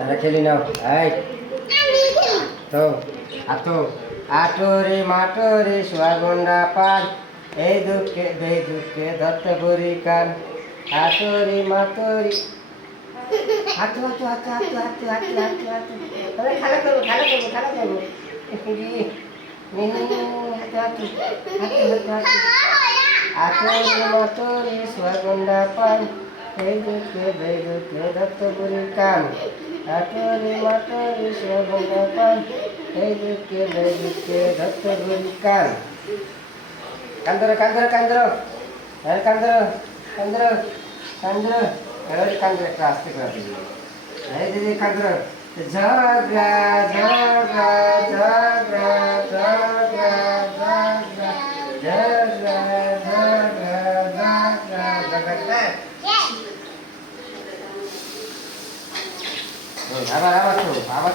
তাহলে খেলি নাও। এই তো আতো আটোরে মাটোরে সোয়াগন্ডা পান, এই দুঃখে ধরতে বরি কান। আটোরে মাটোরে হাঁটু হাঁটু হাঁটু হাঁটু হাঁটু হাঁটু হাঁটু হাঁটু। তাহলে খেলা করবো খেলা করবো খেলা করবো। হাঁটু হাঁটু হাঁটু হাঁটু হাঁটু। আটোরে মাটোরে সোয়াগন্ডা পান, এই দুঃখে ধরতে বরি কান। আটোরে মাটোরে সোয়াগন্ডা পান, এই দুঃখে ধরতে বরি কান। কান্দর কান্দর কান্দর কান্দর কান্দর কান্দর। এবার কান্দর একটা আস্তে করে দিবি। এই দিদি কান্দর। ঝগড়া ঝগড়া ঝগড়া ঝগড়া ঝগড়া ঝগড়া ঝগড়া ঝগড়া ঝগড়া। আবার আবার তো আবার।